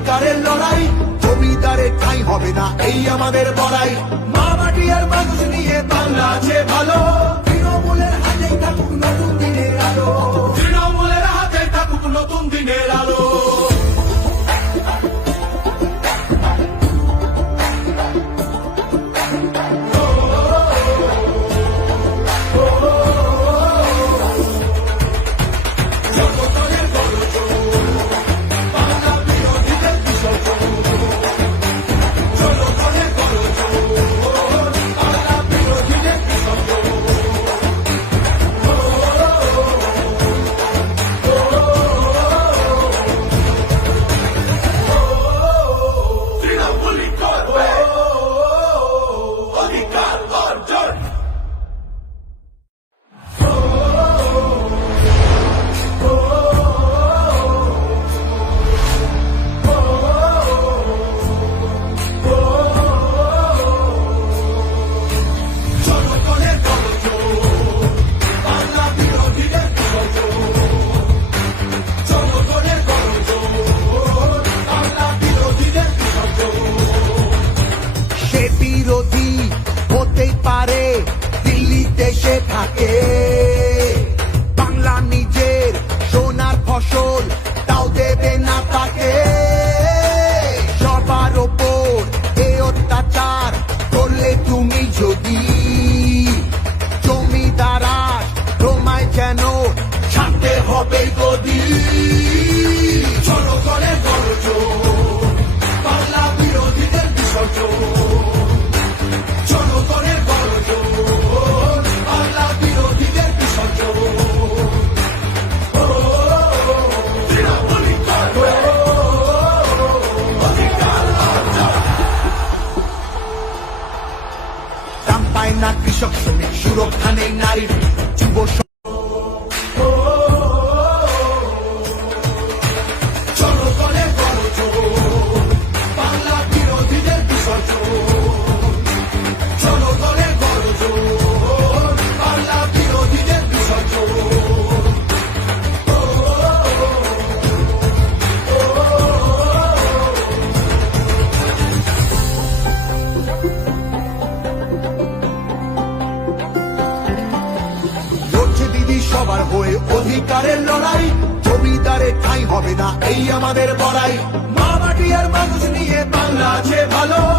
অধিকারের লড়াই, জমিদারে ঠাই হবে না, এই আমাদের বড়াই। মা মাটি আর মানুষ নিয়ে বাংলা আছে ভালো। তৃণমূলের হাতেই থাকুক নতুন দিনের আলো। তৃণমূলের হাতে থাকুক নতুন দিনের আলো। বিরোধী হতেই পারে দিল্লিতে সে থাকে। কৃষক শ্রমিক সুরক্ষা নেই নারীর যুব লড়াই মা মাটি আর মানুষ নিয়ে বাংলা আছে ভালো।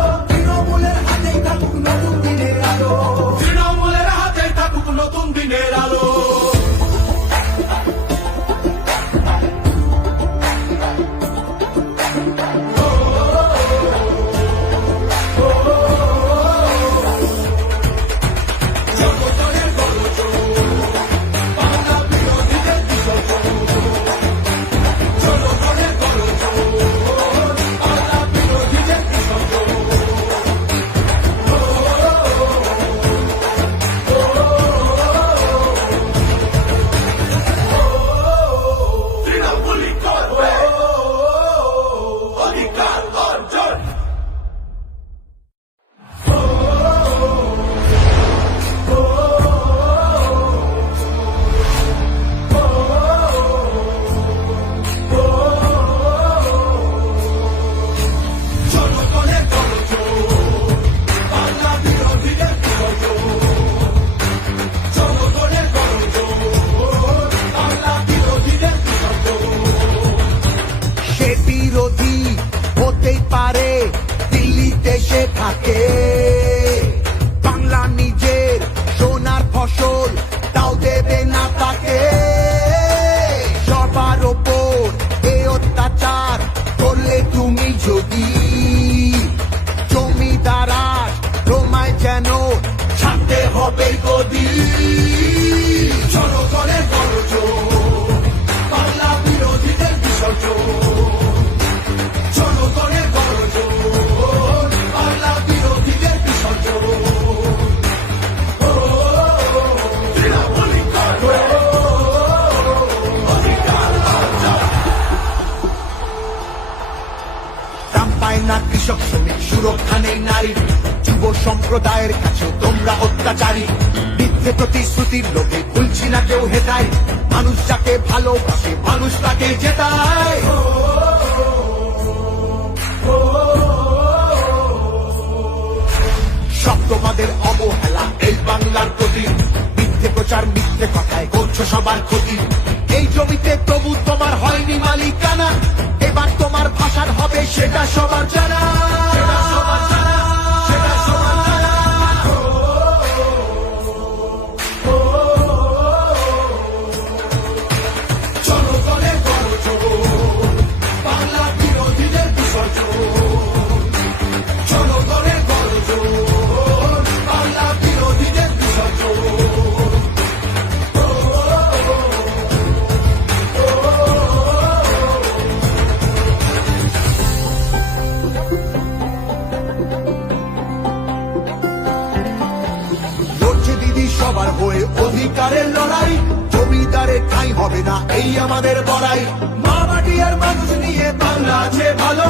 প্রতিশ্রুতির লোভে খুলছি না কেউ হেতাই মানুষ যাকে ভালোবাসে, মানুষ তাকে জেতায়। সব তোমাদের অবহেলা, এই বাংলার প্রতি। মিথ্যে প্রচার, মিথ্যে কথায় করছ সবার ক্ষতি। এই জমিতে তবু তোমার হয়নি মালিকানা। এবার তোমার ভাষার হবে সেটা সবার জন্য আমাদের বড়াই। মা মাটি আর মানুষ নিয়ে বাংলা আছে ভালো।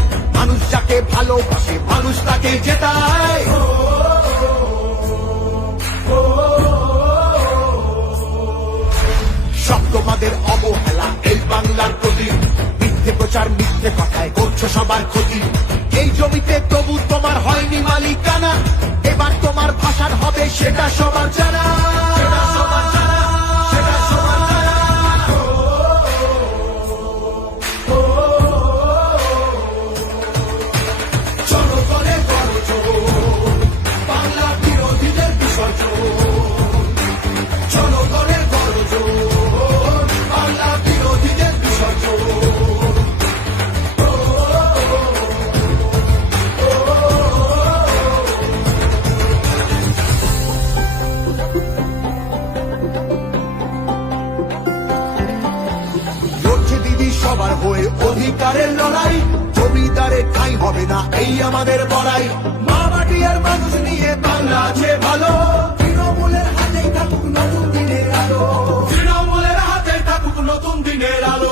ভালোবাসে মানুষ তাকে জেতায়। সব তোমাদের অবহেলা, এই বাংলার প্রতি মিথ্যে প্রচার, মিথ্যে কথায় করছ সবার ক্ষতি। এই জমিতে তবু তোমার হয়নি মালিকানা, এবার তোমার ভাষার হবে সেটা সবার জানা। আমাদের বড়াই। মা মাটি আর মানুষ নিয়ে বাংলা আছে ভালো। তৃণমূলের হাতে থাকুক নতুন দিনের আলো। তৃণমূলের হাতে থাকুক নতুন দিনের আলো।